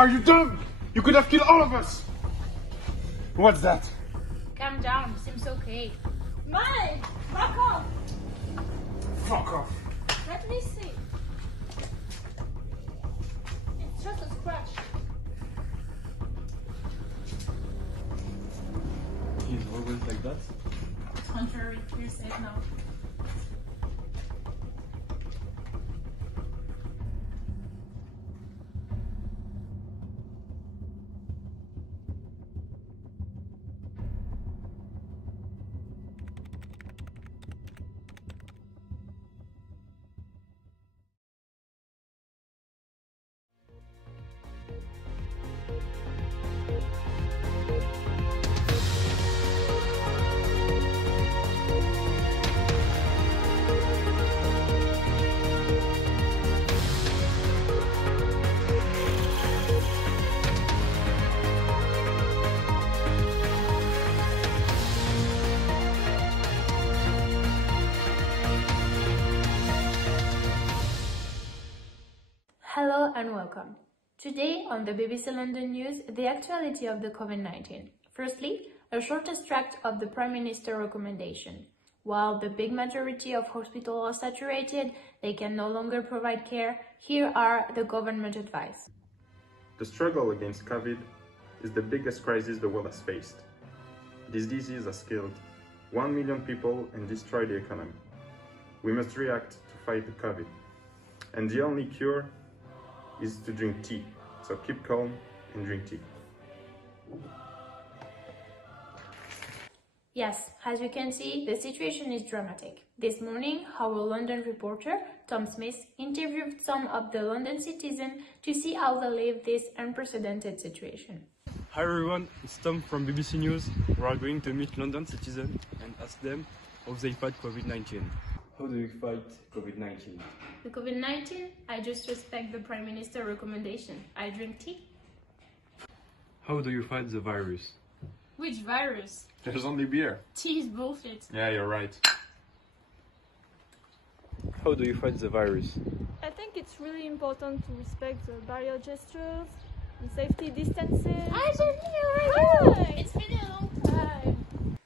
Are you dumb? You could have killed all of us! What's that? Calm down, seems okay. Mike! Back off! Fuck off. Let me see. It's just a scratch. He's always like that? Don't worry, you're safe now. Hello and welcome. Today on the BBC London News, the actuality of the COVID-19. Firstly, a short extract of the Prime Minister's recommendation. While the big majority of hospitals are saturated, they can no longer provide care. Here are the government advice. The struggle against COVID is the biggest crisis the world has faced. This disease has killed 1 million people and destroyed the economy. We must react to fight the COVID. And the only cure is to drink tea. So keep calm and drink tea. Yes, as you can see, the situation is dramatic. This morning, our London reporter, Tom Smith, interviewed some of the London citizens to see how they live this unprecedented situation. Hi everyone, it's Tom from BBC News. We are going to meet London citizens and ask them how they fight COVID-19. How do you fight COVID-19? The COVID-19, I just respect the Prime Minister's recommendation. I drink tea. How do you fight the virus? Which virus? There's only beer. Tea is bullshit. Yeah, you're right. How do you fight the virus? I think it's really important to respect the barrier gestures and safety distances. It's been a long time.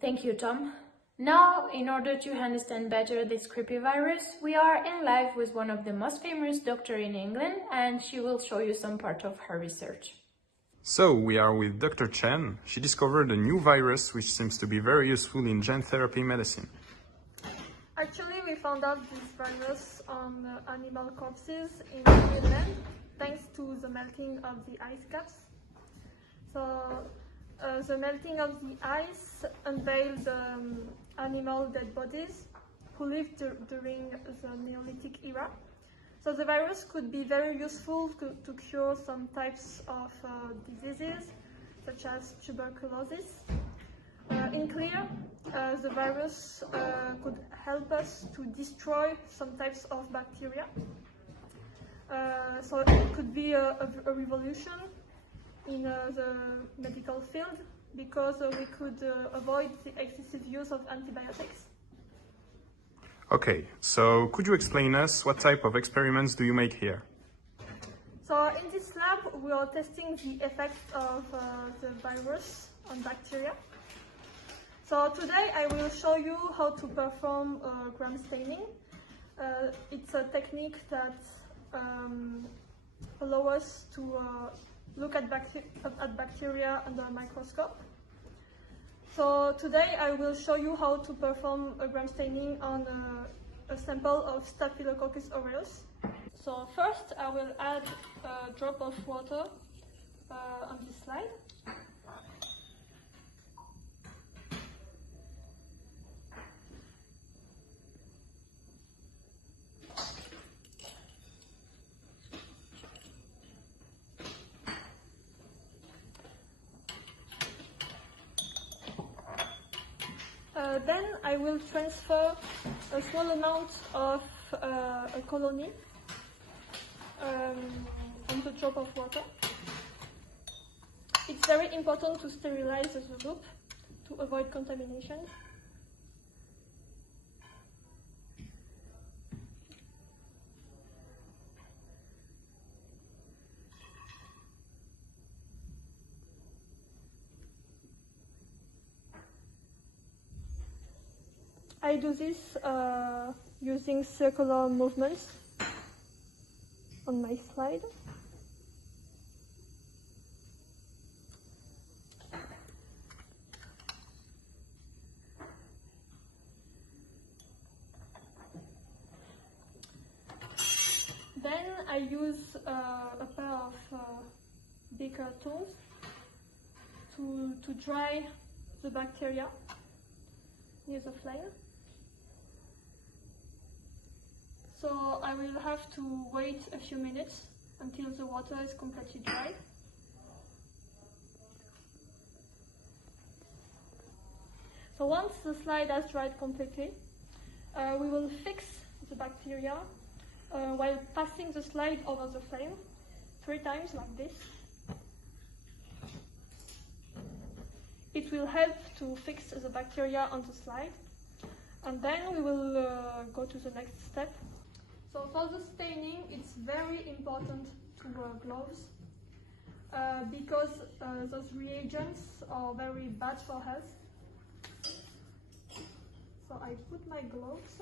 Thank you, Tom. Now, in order to understand better this creepy virus, we are in live with one of the most famous doctors in England, and she will show you some part of her research. So, we are with Dr. Chen. She discovered a new virus which seems to be very useful in gene therapy medicine. Actually, we found out this virus on animal corpses in Greenland thanks to the melting of the ice caps. So, the melting of the ice unveiled animal dead bodies who lived during the Neolithic era. So the virus could be very useful to cure some types of diseases, such as tuberculosis. In clear, the virus could help us to destroy some types of bacteria. So it could be a revolution in the medical field, because we could avoid the excessive use of antibiotics. Okay, so could you explain us what type of experiments do you make here? So in this lab, we are testing the effects of the virus on bacteria. So today I will show you how to perform gram staining. It's a technique that allows us to look at bacteria under a microscope. So today I will show you how to perform a gram staining on a sample of Staphylococcus aureus. So first I will add a drop of water on this slide. Then I will transfer a small amount of a colony on the drop of water. It's very important to sterilize the loop to avoid contamination. I do this using circular movements on my slide. Then I use a pair of beaker tools to dry the bacteria near the flame. So I will have to wait a few minutes until the water is completely dry. So once the slide has dried completely, we will fix the bacteria while passing the slide over the flame 3 times like this. It will help to fix the bacteria on the slide, and then we will go to the next step. So for the staining, it's very important to wear gloves because those reagents are very bad for health. So I put my gloves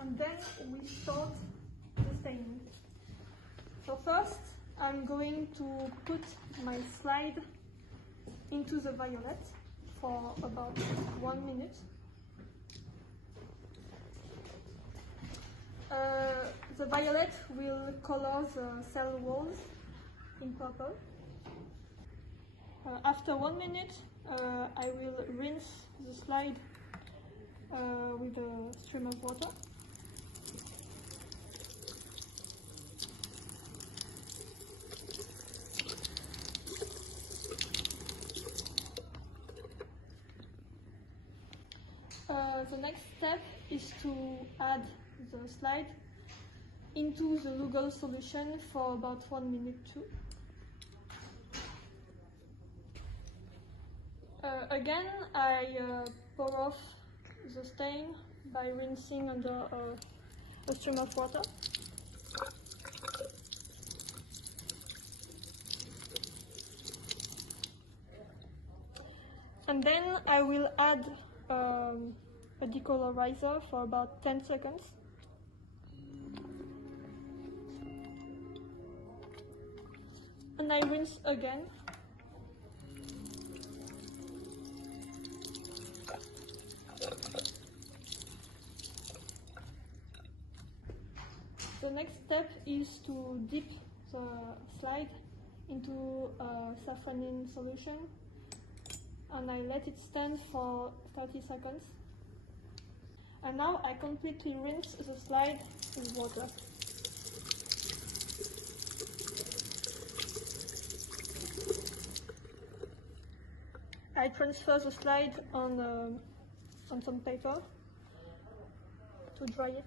and then we start the staining. So first I'm going to put my slide into the violet for about 1 minute. The violet will color the cell walls in purple. After 1 minute, I will rinse the slide with a stream of water. The next step is to add the slide into the Lugol solution for about 1 minute too. Again, I pour off the stain by rinsing under a stream of water. And then I will add a decolorizer for about 10 seconds. And I rinse again. The next step is to dip the slide into a safranin solution, and I let it stand for 30 seconds. And now I completely rinse the slide with water. I transfer the slide on some paper to dry it.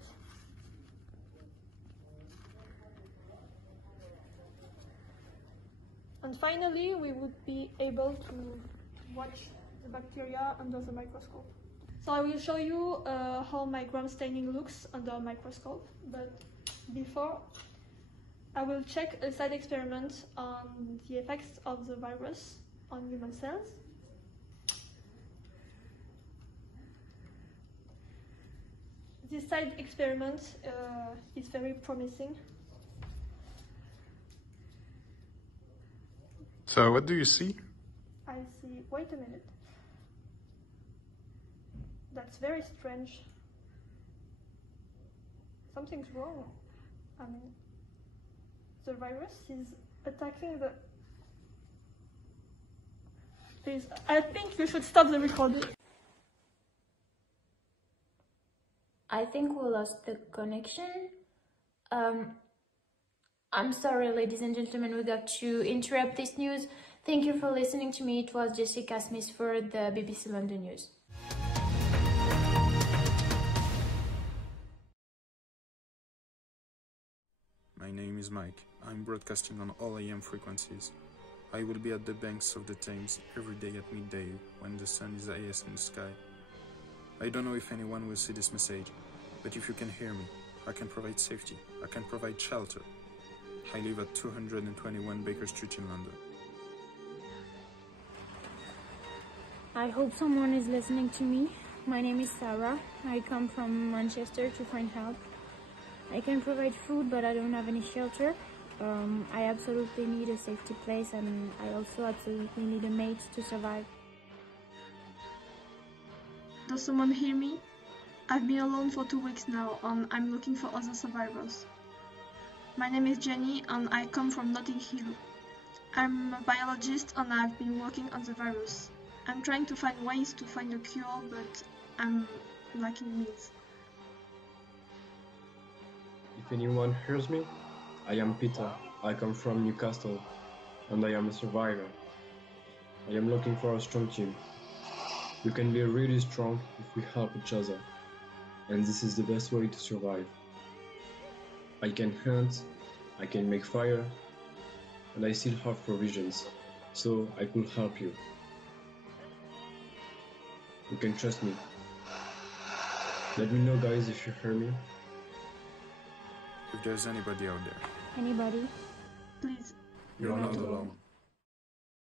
And finally, we would be able to watch the bacteria under the microscope. So I will show you how my gram staining looks under a microscope, but before I will check a side experiment on the effects of the virus on human cells. This side experiment is very promising. So what do you see? I see, wait a minute. That's very strange. Something's wrong. I mean, the virus is attacking the... Please, I think you should stop the recording. I think we lost the connection. I'm sorry, ladies and gentlemen, we got to interrupt this news. Thank you for listening to me. It was Jessica Smith for the BBC London News. My name is Mike. I'm broadcasting on all AM frequencies. I will be at the banks of the Thames every day at midday when the sun is highest in the sky. I don't know if anyone will see this message, but if you can hear me, I can provide safety, I can provide shelter. I live at 221 Baker Street in London. I hope someone is listening to me. My name is Sarah. I come from Manchester to find help. I can provide food, but I don't have any shelter. I absolutely need a safety place, and I also absolutely need a mate to survive. Does someone hear me? I've been alone for 2 weeks now, and I'm looking for other survivors. My name is Jenny, and I come from Notting Hill. I'm a biologist, and I've been working on the virus. I'm trying to find ways to find a cure, but I'm lacking means. If anyone hears me, I am Peter. I come from Newcastle, and I am a survivor. I am looking for a strong team. We can be really strong if we help each other, and this is the best way to survive. I can hunt, I can make fire, and I still have provisions, so I could help you. You can trust me. Let me know, guys, if you hear me. If there's anybody out there, Anybody? Please. you're not alone.